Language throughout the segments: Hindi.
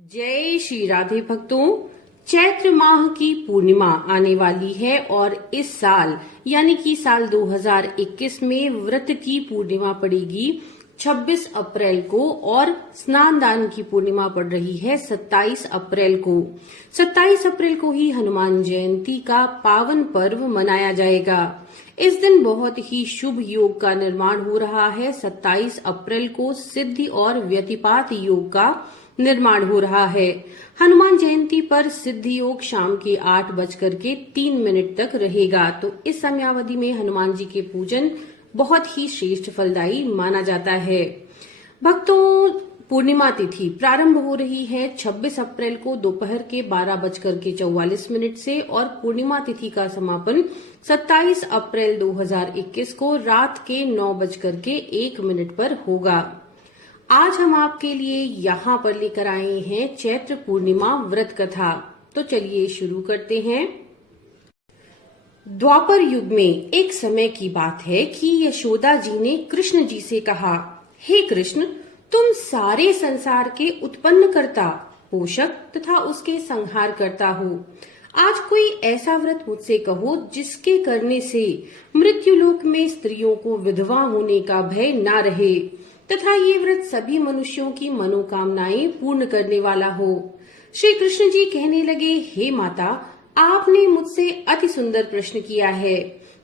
जय श्री राधे भक्तों। चैत्र माह की पूर्णिमा आने वाली है और इस साल यानी कि साल 2021 में व्रत की पूर्णिमा पड़ेगी 26 अप्रैल को और स्नान दान की पूर्णिमा पड़ रही है 27 अप्रैल को। 27 अप्रैल को ही हनुमान जयंती का पावन पर्व मनाया जाएगा। इस दिन बहुत ही शुभ योग का निर्माण हो रहा है। 27 अप्रैल को सिद्धि और व्यतिपात योग का निर्माण हो रहा है। हनुमान जयंती पर सिद्धि योग शाम के 8:03 तक रहेगा। तो इस समयावधि में हनुमान जी के पूजन बहुत ही श्रेष्ठ फलदायी माना जाता है। भक्तों, पूर्णिमा तिथि प्रारंभ हो रही है 26 अप्रैल को दोपहर के 12:44 से और पूर्णिमा तिथि का समापन 27 अप्रैल 2021 को रात के 9:01 पर होगा। आज हम आपके लिए यहाँ पर लेकर आए हैं चैत्र पूर्णिमा व्रत कथा। तो चलिए शुरू करते हैं। द्वापर युग में एक समय की बात है कि यशोदा जी ने कृष्ण जी से कहा, हे कृष्ण, तुम सारे संसार के उत्पन्न करता, पोषक तथा उसके संहार करता हो। आज कोई ऐसा व्रत मुझसे कहो जिसके करने से मृत्युलोक में स्त्रियों को विधवा होने का भय न रहे तथा ये व्रत सभी मनुष्यों की मनोकामनाएं पूर्ण करने वाला हो। श्री कृष्ण जी कहने लगे, हे माता, आपने मुझसे अति सुंदर प्रश्न किया है।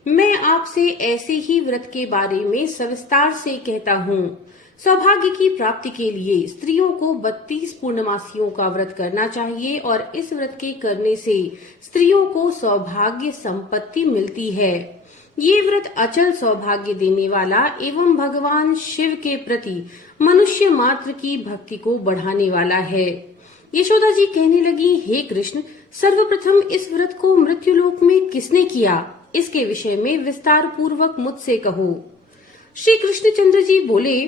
मैं आपसे ऐसे ही व्रत के बारे में सविस्तार से कहता हूँ। सौभाग्य की प्राप्ति के लिए स्त्रियों को 32 पूर्णमासियों का व्रत करना चाहिए और इस व्रत के करने से स्त्रियों को सौभाग्य संपत्ति मिलती है। ये व्रत अचल सौभाग्य देने वाला एवं भगवान शिव के प्रति मनुष्य मात्र की भक्ति को बढ़ाने वाला है। यशोदा जी कहने लगी, हे कृष्ण, सर्वप्रथम इस व्रत को मृत्युलोक में किसने किया, इसके विषय में विस्तार पूर्वक मुझसे कहो। श्री कृष्णचंद्र जी बोले,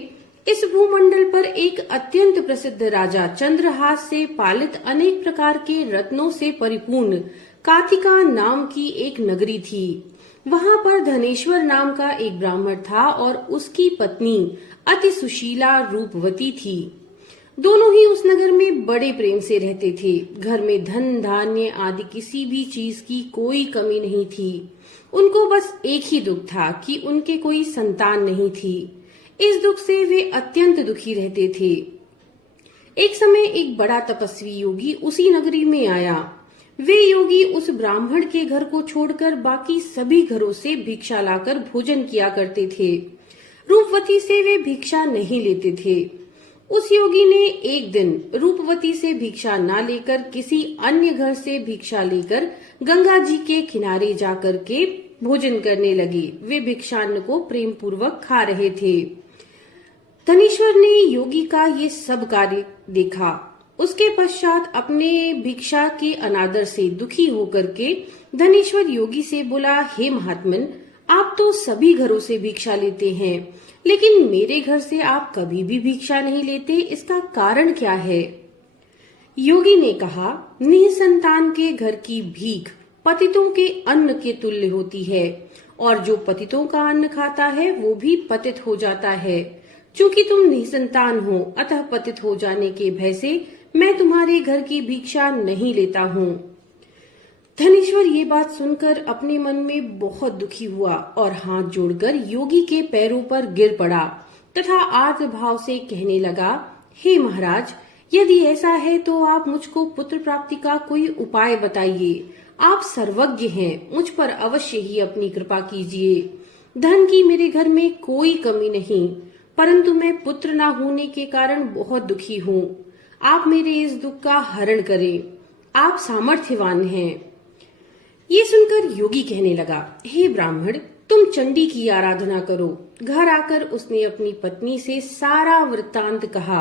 इस भूमंडल पर एक अत्यंत प्रसिद्ध राजा चंद्रहास से पालित अनेक प्रकार के रत्नों से परिपूर्ण कातिका नाम की एक नगरी थी। वहां पर धनेश्वर नाम का एक ब्राह्मण था और उसकी पत्नी अति सुशीला रूपवती थी। दोनों ही उस नगर में बड़े प्रेम से रहते थे। घर में धन धान्य आदि किसी भी चीज की कोई कमी नहीं थी। उनको बस एक ही दुख था कि उनके कोई संतान नहीं थी। इस दुख से वे अत्यंत दुखी रहते थे। एक समय एक बड़ा तपस्वी योगी उसी नगरी में आया। वे योगी उस ब्राह्मण के घर को छोड़कर बाकी सभी घरों से भिक्षा लाकर भोजन किया करते थे। रूपवती से वे भिक्षा नहीं लेते थे। उस योगी ने एक दिन रूपवती से भिक्षा न लेकर किसी अन्य घर से भिक्षा लेकर गंगा जी के किनारे जाकर के भोजन करने लगे। वे भिक्षान्न को प्रेम पूर्वक खा रहे थे। धनेश्वर ने योगी का ये सब कार्य देखा। उसके पश्चात अपने भिक्षा के अनादर से दुखी होकर के धनेश्वर योगी से बोला, हे महात्मन, आप तो सभी घरों से भिक्षा लेते हैं, लेकिन मेरे घर से आप कभी भी भिक्षा नहीं लेते, इसका कारण क्या है? योगी ने कहा, निसंतान के घर की भीख पतितों के अन्न के तुल्य होती है और जो पतितों का अन्न खाता है वो भी पतित हो जाता है। चूंकि तुम निसंतान हो, अतः पतित हो जाने के भय से मैं तुम्हारे घर की भिक्षा नहीं लेता हूँ। धनेश्वर ये बात सुनकर अपने मन में बहुत दुखी हुआ और हाथ जोड़कर योगी के पैरों पर गिर पड़ा तथा आर्द्र भाव से कहने लगा, हे महाराज, यदि ऐसा है तो आप मुझको पुत्र प्राप्ति का कोई उपाय बताइए। आप सर्वज्ञ हैं, मुझ पर अवश्य ही अपनी कृपा कीजिए। धन की मेरे घर में कोई कमी नहीं, परंतु मैं पुत्र न होने के कारण बहुत दुखी हूँ। आप मेरे इस दुख का हरण करें, आप सामर्थ्यवान हैं। ये सुनकर योगी कहने लगा, हे ब्राह्मण, तुम चंडी की आराधना करो। घर आकर उसने अपनी पत्नी से सारा वृत्तांत कहा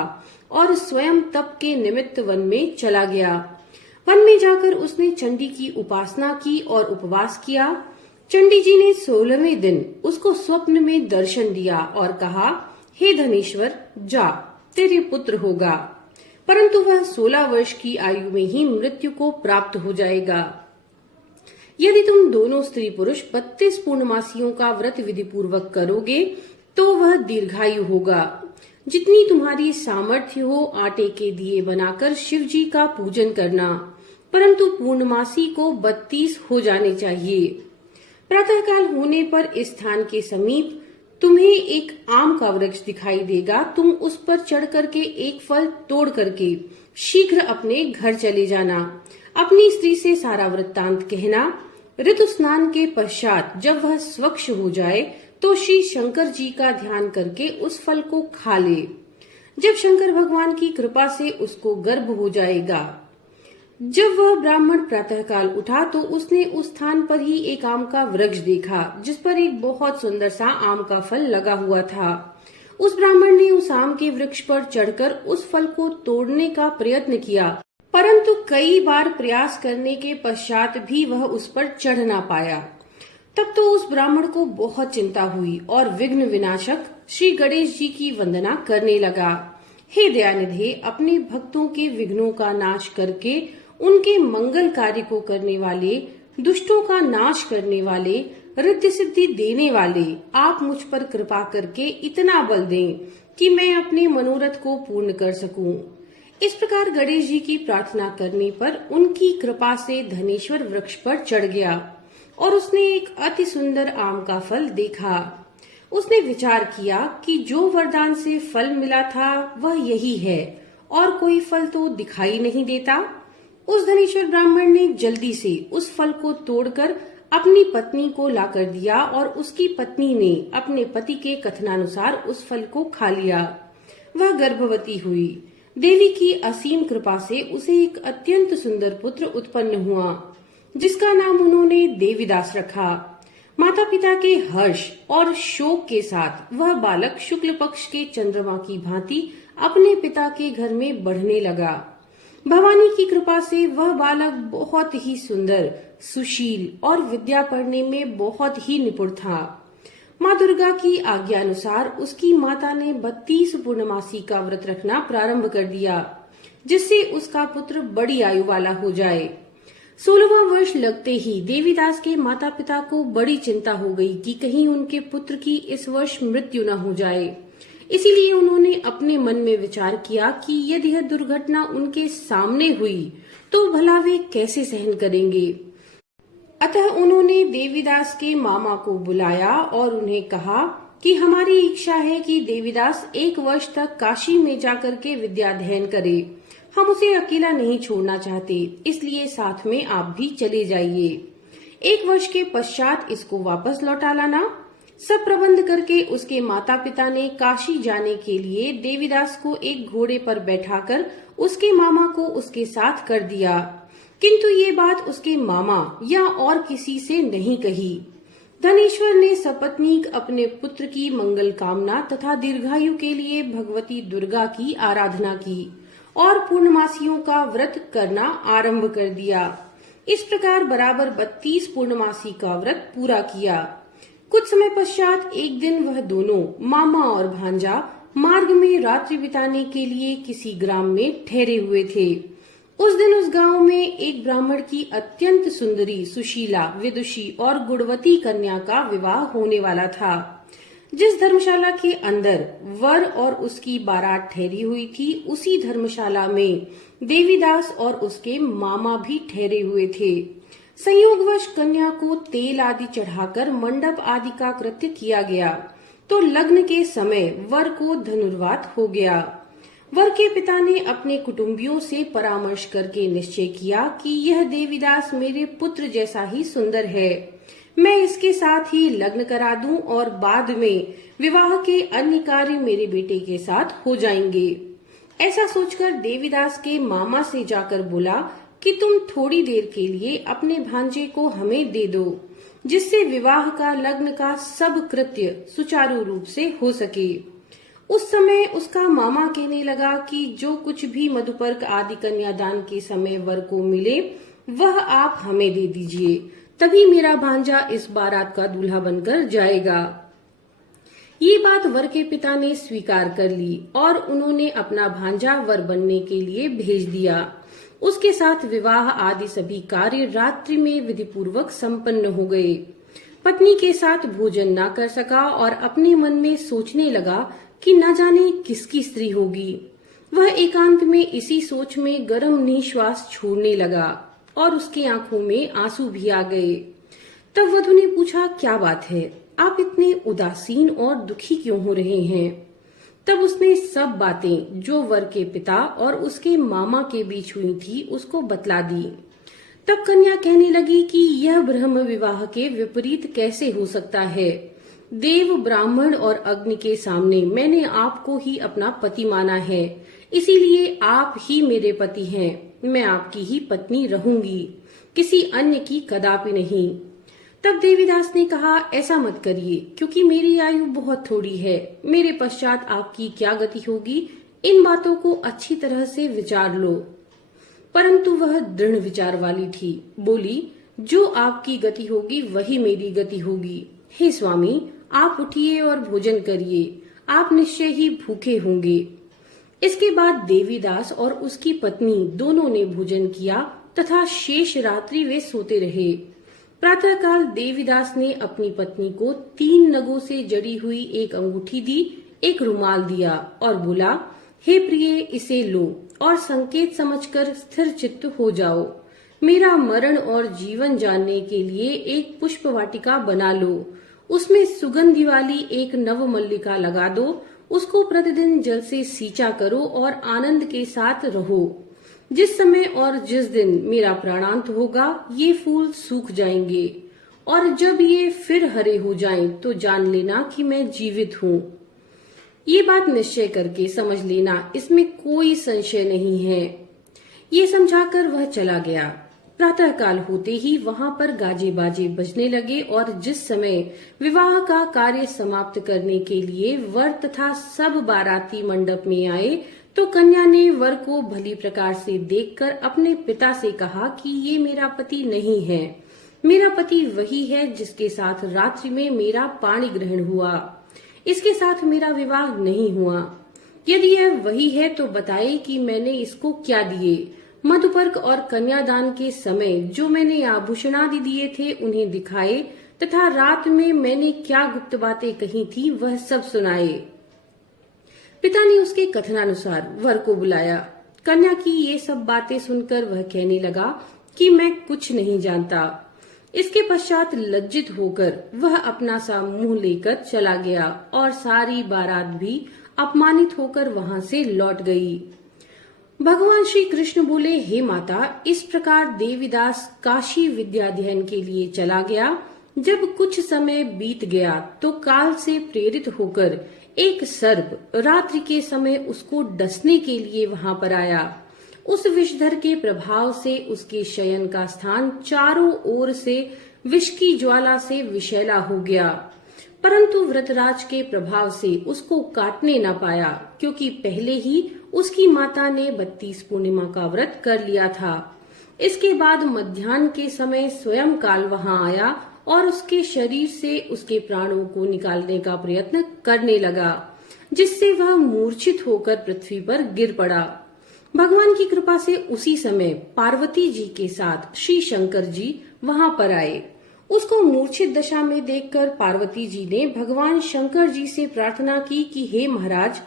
और स्वयं तप के निमित्त वन में चला गया। वन में जाकर उसने चंडी की उपासना की और उपवास किया। चंडी जी ने 16वें दिन उसको स्वप्न में दर्शन दिया और कहा, हे धनेश्वर, जा, तेरे पुत्र होगा, परंतु वह 16 वर्ष की आयु में ही मृत्यु को प्राप्त हो जाएगा। यदि तुम दोनों स्त्री पुरुष 32 पूर्णमासियों का व्रत विधि पूर्वक करोगे तो वह दीर्घायु होगा। जितनी तुम्हारी सामर्थ्य हो आटे के दिए बनाकर शिव जी का पूजन करना, परंतु पूर्णमासी को 32 हो जाने चाहिए। प्रातःकाल होने पर इस स्थान के समीप तुम्हें एक आम का वृक्ष दिखाई देगा। तुम उस पर चढ़ करके एक फल तोड़ करके शीघ्र अपने घर चले जाना। अपनी स्त्री से सारा वृत्तांत कहना। ऋतु स्नान के पश्चात जब वह स्वच्छ हो जाए तो श्री शंकर जी का ध्यान करके उस फल को खा ले। जब शंकर भगवान की कृपा से उसको गर्भ हो जाएगा। जब वह ब्राह्मण प्रातःकाल उठा तो उसने उस स्थान पर ही एक आम का वृक्ष देखा जिस पर एक बहुत सुंदर सा आम का फल लगा हुआ था। उस ब्राह्मण ने उस आम के वृक्ष पर चढ़कर उस फल को तोड़ने का प्रयत्न किया, परंतु कई बार प्रयास करने के पश्चात भी वह उस पर चढ़ ना पाया। तब तो उस ब्राह्मण को बहुत चिंता हुई और विघ्न विनाशक श्री गणेश जी की वंदना करने लगा। हे दयानिधे, अपने भक्तों के विघ्नों का नाश करके उनके मंगल कार्य को करने वाले, दुष्टों का नाश करने वाले, रिद्धि सिद्धि देने वाले, आप मुझ पर कृपा करके इतना बल दें कि मैं अपने मनोरथ को पूर्ण कर सकूं। इस प्रकार गणेश जी की प्रार्थना करने पर उनकी कृपा से धनेश्वर वृक्ष पर चढ़ गया और उसने एक अति सुंदर आम का फल देखा। उसने विचार किया कि जो वरदान से फल मिला था वह यही है और कोई फल तो दिखाई नहीं देता। उस धनेश्वर ब्राह्मण ने जल्दी से उस फल को तोड़कर अपनी पत्नी को लाकर दिया और उसकी पत्नी ने अपने पति के कथनानुसार उस फल को खा लिया। वह गर्भवती हुई। देवी की असीम कृपा से उसे एक अत्यंत सुंदर पुत्र उत्पन्न हुआ जिसका नाम उन्होंने देवीदास रखा। माता पिता के हर्ष और शोक के साथ वह बालक शुक्ल पक्ष के चंद्रमा की भांति अपने पिता के घर में बढ़ने लगा। भवानी की कृपा से वह बालक बहुत ही सुंदर, सुशील और विद्या पढ़ने में बहुत ही निपुण था। माँ दुर्गा की आज्ञा अनुसार उसकी माता ने 32 पूर्णमासी का व्रत रखना प्रारंभ कर दिया जिससे उसका पुत्र बड़ी आयु वाला हो जाए। 16वां वर्ष लगते ही देवीदास के माता पिता को बड़ी चिंता हो गई कि कहीं उनके पुत्र की इस वर्ष मृत्यु न हो जाए। इसीलिए उन्होंने अपने मन में विचार किया कि यदि यह दुर्घटना उनके सामने हुई तो भला वे कैसे सहन करेंगे। अतः उन्होंने देवीदास के मामा को बुलाया और उन्हें कहा कि हमारी इच्छा है कि देवीदास 1 वर्ष तक काशी में जाकर के विद्याध्ययन करे। हम उसे अकेला नहीं छोड़ना चाहते, इसलिए साथ में आप भी चले जाइए। 1 वर्ष के पश्चात इसको वापस लौटा लाना। सब प्रबंध करके उसके माता पिता ने काशी जाने के लिए देवीदास को एक घोड़े पर बैठाकर उसके मामा को उसके साथ कर दिया, किंतु ये बात उसके मामा या और किसी से नहीं कही। धनेश्वर ने सपत्नीक अपने पुत्र की मंगल कामना तथा दीर्घायु के लिए भगवती दुर्गा की आराधना की और पूर्णमासियों का व्रत करना आरंभ कर दिया। इस प्रकार बराबर 32 पूर्णमासी का व्रत पूरा किया। कुछ समय पश्चात एक दिन वह दोनों मामा और भांजा मार्ग में रात्रि बिताने के लिए किसी ग्राम में ठहरे हुए थे। उस दिन उस गांव में एक ब्राह्मण की अत्यंत सुंदरी, सुशीला, विदुषी और गुणवती कन्या का विवाह होने वाला था। जिस धर्मशाला के अंदर वर और उसकी बारात ठहरी हुई थी, उसी धर्मशाला में देवीदास और उसके मामा भी ठहरे हुए थे। संयोगवश कन्या को तेल आदि चढ़ाकर मंडप आदि का कृत्य किया गया तो लग्न के समय वर को धनुर्वात हो गया। वर के पिता ने अपने कुटुंबियों से परामर्श करके निश्चय किया कि यह देवीदास मेरे पुत्र जैसा ही सुंदर है, मैं इसके साथ ही लग्न करा दूं और बाद में विवाह के अन्य कार्य मेरे बेटे के साथ हो जाएंगे। ऐसा सोचकर देवीदास के मामा से जाकर बोला कि तुम थोड़ी देर के लिए अपने भांजे को हमें दे दो, जिससे विवाह का लग्न का सब कृत्य सुचारू रूप से हो सके। उस समय उसका मामा कहने लगा कि जो कुछ भी मधुपर्क आदि कन्यादान के समय वर को मिले वह आप हमें दे दीजिए, तभी मेरा भांजा इस बारात का दूल्हा बनकर जाएगा। ये बात वर के पिता ने स्वीकार कर ली और उन्होंने अपना भांजा वर बनने के लिए भेज दिया। उसके साथ विवाह आदि सभी कार्य रात्रि में विधि पूर्वक संपन्न हो गए। पत्नी के साथ भोजन न कर सका और अपने मन में सोचने लगा कि न जाने किसकी स्त्री होगी। वह एकांत में इसी सोच में गर्म निश्वास छोड़ने लगा और उसकी आंखों में आंसू भी आ गए। तब वधु ने पूछा, क्या बात है, आप इतने उदासीन और दुखी क्यों हो रहे हैं? तब उसने सब बातें जो वर के पिता और उसके मामा के बीच हुई थी उसको बतला दी। तब कन्या कहने लगी कि यह ब्रह्म विवाह के विपरीत कैसे हो सकता है। देव, ब्राह्मण और अग्नि के सामने मैंने आपको ही अपना पति माना है, इसीलिए आप ही मेरे पति हैं। मैं आपकी ही पत्नी रहूंगी, किसी अन्य की कदापि नहीं। तब देवीदास ने कहा, ऐसा मत करिए, क्योंकि मेरी आयु बहुत थोड़ी है। मेरे पश्चात आपकी क्या गति होगी, इन बातों को अच्छी तरह से विचार लो। परंतु वह दृढ़ विचार वाली थी। बोली, जो आपकी गति होगी वही मेरी गति होगी। हे स्वामी, आप उठिए और भोजन करिए, आप निश्चय ही भूखे होंगे। इसके बाद देवीदास और उसकी पत्नी दोनों ने भोजन किया तथा शेष रात्रि वे सोते रहे। प्रातःकाल देवीदास ने अपनी पत्नी को 3 नगों से जड़ी हुई एक अंगूठी दी, एक रुमाल दिया और बोला, हे प्रिय, इसे लो और संकेत समझकर स्थिर चित्त हो जाओ। मेरा मरण और जीवन जानने के लिए एक पुष्प वाटिका बना लो, उसमें सुगंधि वाली एक नव मल्लिका लगा दो, उसको प्रतिदिन जल से सींचा करो और आनंद के साथ रहो। जिस समय और जिस दिन मेरा प्राणांत होगा ये फूल सूख जाएंगे और जब ये फिर हरे हो जाएं तो जान लेना कि मैं जीवित हूँ। ये बात निश्चय करके समझ लेना, इसमें कोई संशय नहीं है। ये समझाकर वह चला गया। प्रातःकाल होते ही वहां पर गाजे बाजे बजने लगे और जिस समय विवाह का कार्य समाप्त करने के लिए वर तथा सब बाराती मंडप में आए तो कन्या ने वर को भली प्रकार से देखकर अपने पिता से कहा कि ये मेरा पति नहीं है। मेरा पति वही है जिसके साथ रात्रि में मेरा पाणी ग्रहण हुआ, इसके साथ मेरा विवाह नहीं हुआ। यदि यह वही है तो बताए कि मैंने इसको क्या दिए। मधुपर्क और कन्यादान के समय जो मैंने आभूषणादि दिए थे उन्हें दिखाए तथा रात में मैंने क्या गुप्त बातें कही थी वह सब सुनाए। पिता ने उसके कथनानुसार वर को बुलाया। कन्या की ये सब बातें सुनकर वह कहने लगा कि मैं कुछ नहीं जानता। इसके पश्चात लज्जित होकर वह अपना सा मुंह लेकर चला गया और सारी बारात भी अपमानित होकर वहां से लौट गई। भगवान श्री कृष्ण बोले, हे माता, इस प्रकार देवीदास काशी विद्याध्ययन के लिए चला गया। जब कुछ समय बीत गया तो काल से प्रेरित होकर एक सर्प रात्रि के समय उसको डसने के लिए वहां पर आया। उस विषधर के प्रभाव से उसके शयन का स्थान चारों ओर से विष की ज्वाला से विषैला हो गया, परंतु व्रतराज के प्रभाव से उसको काटने न पाया, क्योंकि पहले ही उसकी माता ने 32 पूर्णिमा का व्रत कर लिया था। इसके बाद मध्याह्न के समय स्वयं काल वहां आया और उसके शरीर से उसके प्राणों को निकालने का प्रयत्न करने लगा, जिससे वह मूर्छित होकर पृथ्वी पर गिर पड़ा। भगवान की कृपा से उसी समय पार्वती जी के साथ श्री शंकर जी वहां पर आए। उसको मूर्छित दशा में देखकर पार्वती जी ने भगवान शंकर जी से प्रार्थना की कि हे महाराज,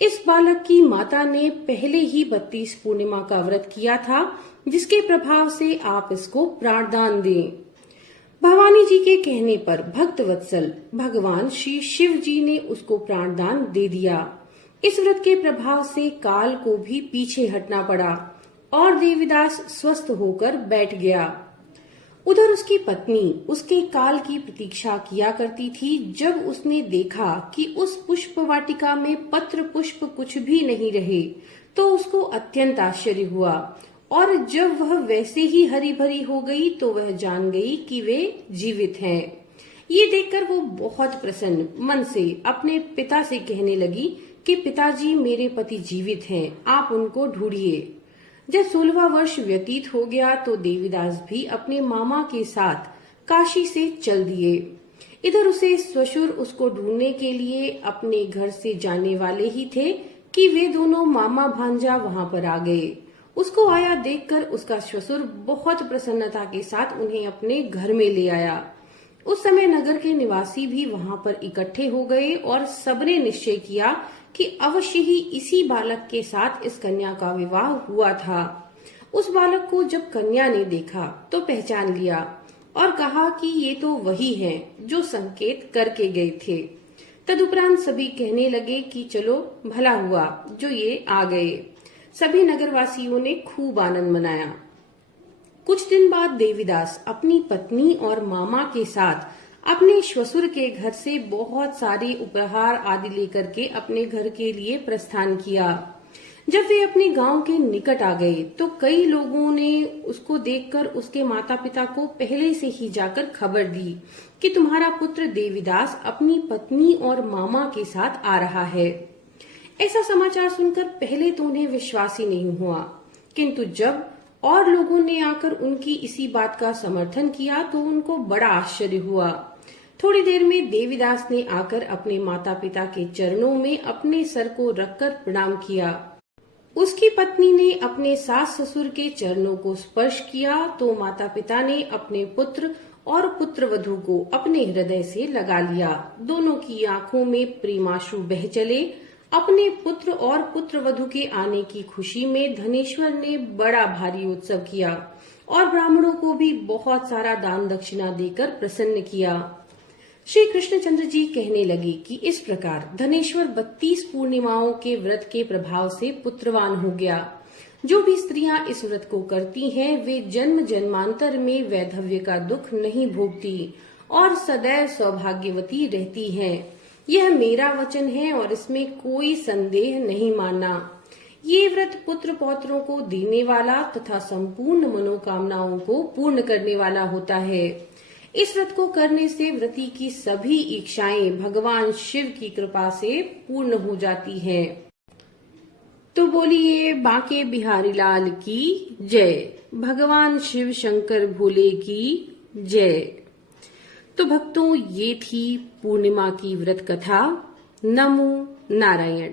इस बालक की माता ने पहले ही 32 पूर्णिमा का व्रत किया था, जिसके प्रभाव से आप इसको प्राणदान दें। भवानी जी के कहने पर भक्त वत्सल भगवान श्री शिव जी ने उसको प्राणदान दे दिया। इस व्रत के प्रभाव से काल को भी पीछे हटना पड़ा और देवीदास स्वस्थ होकर बैठ गया। उधर उसकी पत्नी उसके काल की प्रतीक्षा किया करती थी। जब उसने देखा कि उस पुष्प वाटिका में पत्र पुष्प कुछ भी नहीं रहे तो उसको अत्यंत आश्चर्य हुआ, और जब वह वैसे ही हरी भरी हो गई तो वह जान गई कि वे जीवित हैं। ये देखकर वो बहुत प्रसन्न मन से अपने पिता से कहने लगी कि पिताजी, मेरे पति जीवित हैं, आप उनको ढूंढिए। जब 16वां वर्ष व्यतीत हो गया तो देवीदास भी अपने मामा के साथ काशी से चल दिए। इधर उसे ससुर उसको ढूंढने के लिए अपने घर से जाने वाले ही थे कि वे दोनों मामा भांजा वहां पर आ गए। उसको आया देखकर उसका ससुर बहुत प्रसन्नता के साथ उन्हें अपने घर में ले आया। उस समय नगर के निवासी भी वहां पर इकट्ठे हो गए और सबने निश्चय किया कि अवश्य ही इसी बालक के साथ इस कन्या का विवाह हुआ था। उस बालक को जब कन्या ने देखा तो पहचान लिया और कहा कि ये तो वही है जो संकेत करके गए थे। तदुपरांत सभी कहने लगे कि चलो भला हुआ जो ये आ गए। सभी नगरवासियों ने खूब आनंद मनाया। कुछ दिन बाद देवीदास अपनी पत्नी और मामा के साथ अपने श्वशुर के घर से बहुत सारे उपहार आदि लेकर के अपने घर के लिए प्रस्थान किया। जब वे अपने गांव के निकट आ गए तो कई लोगों ने उसको देखकर उसके माता पिता को पहले से ही जाकर खबर दी कि तुम्हारा पुत्र देवीदास अपनी पत्नी और मामा के साथ आ रहा है। ऐसा समाचार सुनकर पहले तो उन्हें विश्वास ही नहीं हुआ, किंतु जब और लोगों ने आकर उनकी इसी बात का समर्थन किया तो उनको बड़ा आश्चर्य हुआ। थोड़ी देर में देवीदास ने आकर अपने माता पिता के चरणों में अपने सर को रखकर प्रणाम किया। उसकी पत्नी ने अपने सास ससुर के चरणों को स्पर्श किया तो माता पिता ने अपने पुत्र और पुत्रवधू को अपने हृदय से लगा लिया। दोनों की आंखों में प्रेमाश्रु बह चले। अपने पुत्र और पुत्रवधू के आने की खुशी में धनेश्वर ने बड़ा भारी उत्सव किया और ब्राह्मणों को भी बहुत सारा दान दक्षिणा देकर प्रसन्न किया। श्री कृष्णचंद्र जी कहने लगे कि इस प्रकार धनेश्वर 32 पूर्णिमाओं के व्रत के प्रभाव से पुत्रवान हो गया। जो भी स्त्रियां इस व्रत को करती हैं, वे जन्म जन्मांतर में वैधव्य का दुख नहीं भोगती और सदैव सौभाग्यवती रहती हैं। यह मेरा वचन है और इसमें कोई संदेह नहीं मानना। ये व्रत पुत्र पौत्रों को देने वाला तथा संपूर्ण मनोकामनाओं को पूर्ण करने वाला होता है। इस व्रत को करने से व्रती की सभी इच्छाएं भगवान शिव की कृपा से पूर्ण हो जाती हैं। तो बोलिए बांके बिहारी लाल की जय, भगवान शिव शंकर भोले की जय। तो भक्तों, ये थी पूर्णिमा की व्रत कथा। नमो नारायण।